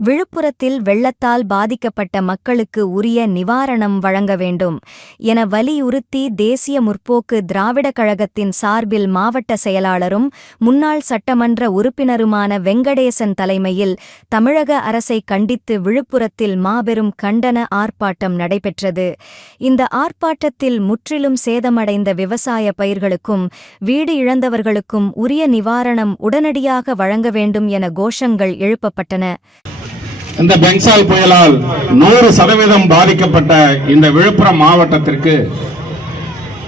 விழுப்புரத்தில் வெள்ளத்தால் பாதிக்கப்பட்ட மக்களுக்கு உரிய நிவாரணம் வழங்க வேண்டும் என வலியுறுத்தி தேசிய முற்போக்கு திராவிடக் கழகத்தின் சார்பில் மாவட்ட செயலாளரும் முன்னாள் சட்டமன்ற உறுப்பினருமான வெங்கடேசன் தலைமையில் தமிழக அரசை கண்டித்து விழுப்புரத்தில் மாபெரும் கண்டன ஆர்ப்பாட்டம் நடைபெற்றது. இந்த ஆர்ப்பாட்டத்தில் முற்றிலும் சேதமடைந்த விவசாய பயிர்களுக்கும் வீடு இழந்தவர்களுக்கும் உரிய நிவாரணம் உடனடியாக வழங்க வேண்டும் என கோஷங்கள் எழுப்பப்பட்டன. இந்த பெங்சால் புயலால் நூறு சதவீதம் பாதிக்கப்பட்ட இந்த விழுப்புரம் மாவட்டத்திற்கு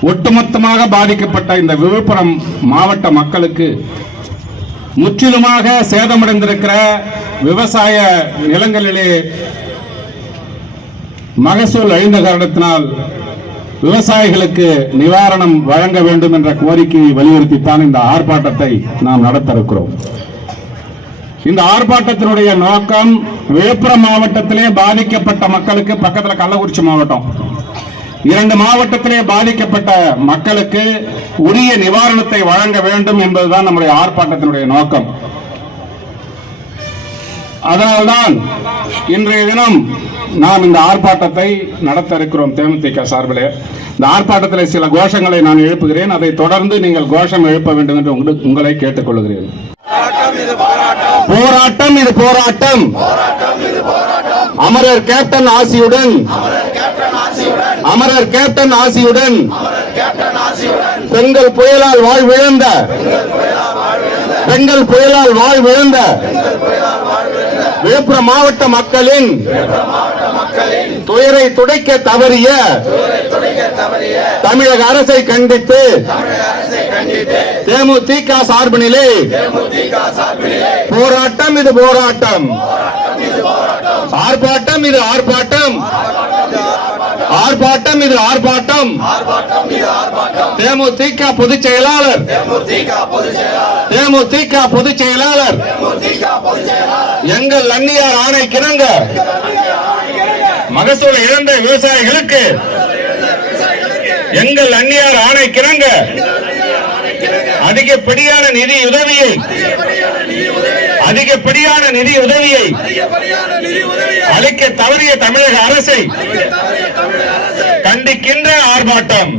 ஒட்டுமொத்தமாக பாதிக்கப்பட்ட இந்த விழுப்புரம் மாவட்ட மக்களுக்கு முற்றிலுமாக சேதமடைந்திருக்கிற விவசாய நிலங்களிலே மகசூல் அழிந்த காரணத்தினால் விவசாயிகளுக்கு நிவாரணம் வழங்க வேண்டும் என்ற கோரிக்கையை வலியுறுத்தித்தான் இந்த ஆர்ப்பாட்டத்தை நாம் நடத்த இருக்கிறோம் இந்த ஆர்ப்பாட்டத்தினுடைய நோக்கம் விழுப்புரம் மாவட்டத்திலே பாதிக்கப்பட்ட மக்களுக்கு பக்கத்துல கள்ளக்குறிச்சி மாவட்டம். இரண்டு மாவட்டத்திலே பாதிக்கப்பட்ட மக்களுக்கு உரிய நிவாரணத்தை வழங்க வேண்டும் என்பதுதான் நம்முடைய ஆர்ப்பாட்டத்தினுடைய நோக்கம். அதனால்தான் இன்றைய தினம் நாம் இந்த ஆர்ப்பாட்டத்தை நடத்த இருக்கிறோம் தேமுதிக சார்பிலே. இந்த ஆர்ப்பாட்டத்தில் சில கோஷங்களை நான் எழுப்புகிறேன். அதை தொடர்ந்து நீங்கள் கோஷம் எழுப்ப வேண்டும் என்று உங்களை- உங்களை கேட்டுக்கொள்கிறேன். போராட்டம் இது போராட்டம். அமரர் கேப்டன் ஆசியுடன். அமரர் கேப்டன் ஆசியுடன். பெண்கள் புயலால் வாழ்விழந்த பெண்கள் புயலால் வாழ்விழந்த விழுப்புரம் மாவட்ட மக்களின் துயரை துடைக்க தவறிய தமிழக அரசை கண்டித்து தேமுதிக சார்பினிலே. போராட்டம் இது போராட்டம். ஆர்ப்பாட்டம் இது ஆர்ப்பாட்டம். ஆர்ப்பாட்டம் இது ஆர்ப்பாட்டம். தேமுதிக பொதுச் செயலாளர். தேமுதிக பொதுச் செயலாளர். எங்கள் அந்நியார் ஆணை கிணங்க. மகசூல் இழந்த விவசாயிகளுக்கு. எங்கள் அந்நியார் ஆணை கிணங்க. அதிகப்படியான நிதி உதவியை அதிகப்படியான நிதி உதவியை அளிக்க தவறிய தமிழக அரசை கண்டிக்கின்ற ஆர்ப்பாட்டம்.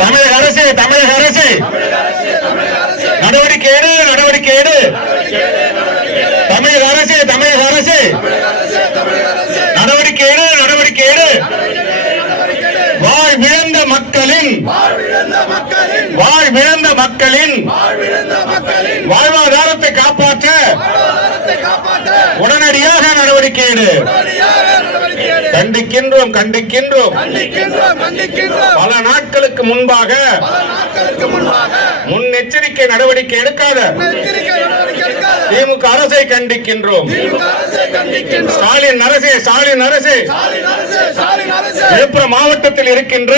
தமிழக அரசு தமிழக அரசு நடவடிக்கை எடு நடவடிக்கை எடு தமிழக அரசு தமிழக அரசு நடவடிக்கை எடு நடவடிக்கை எடு வாழ் விழந்த மக்களின் வாழ் விழந்த மக்களின் வாழ்வாதாரத்தை காப்பாற்ற உடனடியாக நடவடிக்கை எடு. கண்டிக்கின்றோம் கண்டிக்கின்றோம். பல நாட்களுக்கு முன்பாக முன்னெச்சரிக்கை நடவடிக்கை எடுக்காத திமுக அரசை கண்டிக்கின்றோம். ஸ்டாலின் அரசே ஸ்டாலின் அரசே. விழுப்புரம் மாவட்டத்தில் இருக்கின்ற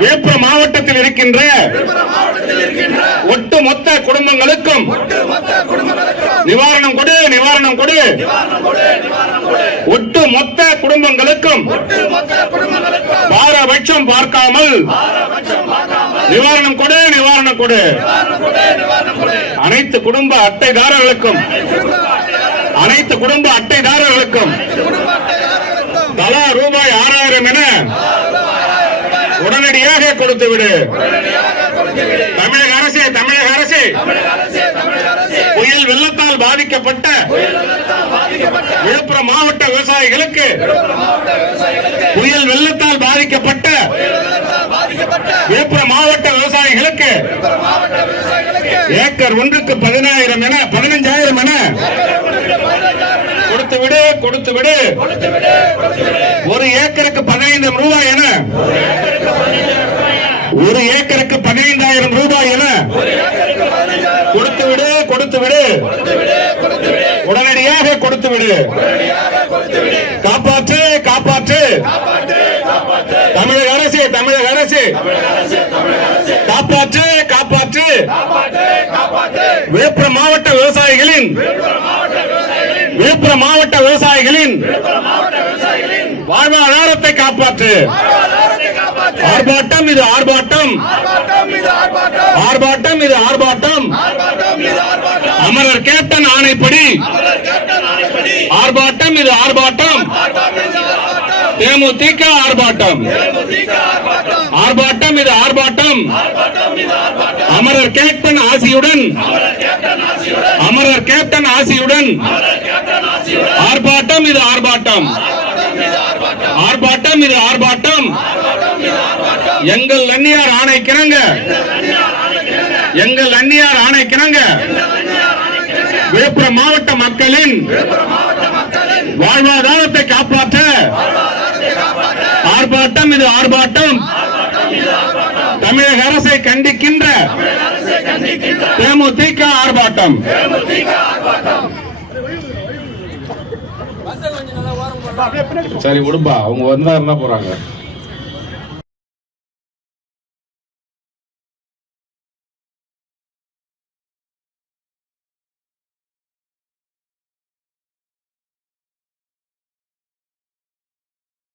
விழுப்புரம் மாவட்டத்தில் இருக்கின்ற. ஒட்டுமொத்த குடும்பங்களுக்கும் நிவாரணம் கொடு நிவாரணம் கொடு. ஒட்டு மொத்த குடும்பங்களுக்கும் பாரபட்சம் பார்க்காமல் நிவாரணம் கொடு நிவாரணம் கொடு. அனைத்து குடும்ப அட்டைதாரர்களுக்கும் அனைத்து குடும்ப அட்டைதாரர்களுக்கும் தலா ரூபாய் ஆறாயிரம் என உடனடியாக கொடுத்துவிடு. தமிழக அரசே தமிழக அரசே. புயல் வெள்ளத்தால் பாதிக்கப்பட்ட விழுப்புரம் மாவட்ட விவசாயிகளுக்கு புயல் வெள்ளத்தால் பாதிக்கப்பட்ட விழுப்புரம் மாவட்ட விவசாயிகளுக்கு ஏக்கர் ஒன்றுக்கு பதினாயிரம் என பதினஞ்சாயிரம் என. கொடுத்து விடு கொடுத்து விடு. ஒரு ஏக்கருக்கு பதினைந்து ரூபாய் என. ஒரு ஏக்கருக்கு பதினைந்தாயிரம் ரூபாய் என. கொடுத்து விடு கொடுத்து விடு. உடனடியாக கொடுத்து விடு. காப்பாற்று காப்பாற்று. தமிழக அரசு தமிழக அரசு காப்பாற்று காப்பாற்று விழுப்புரம் மாவட்ட விவசாயிகளின் விழுப்புரம் மாவட்ட விவசாயிகளின் வாழ்வாதாரத்தை காப்பாற்று. ஆர்ப்பாட்டம் இது ஆர்ப்பாட்டம். ஆர்ப்பாட்டம் இது ஆர்ப்பாட்டம். அமரர் கேப்டன் ஆணைப்படி ஆர்ப்பாட்டம் இது ஆர்ப்பாட்டம். தேமுதிக ஆர்ப்பாட்டம். ஆர்ப்பாட்டம் இது ஆர்ப்பாட்டம். அமரர் கேப்டன் ஆசியுடன் அமரர் கேப்டன் ஆசியுடன். ஆர்ப்பாட்டம் இது ஆர்ப்பாட்டம். ஆர்ப்பாட்டம் இது ஆர்ப்பாட்டம். எங்கள் அந்நியார் ஆணைக்கிறங்க எங்கள் அந்நியார் ஆணைக்கிறங்க விழுப்புரம் மாவட்ட மக்களின் வாழ்வாதாரத்தை காப்பாற்ற ஆர்ப்பாட்டம் இது ஆர்ப்பாட்டம். தமிழக அரசை கண்டிக்கின்ற தேமுதிக ஆர்ப்பாட்டம். சரி விடுப்பா. அவங்க வந்தா என்ன போறாங்க.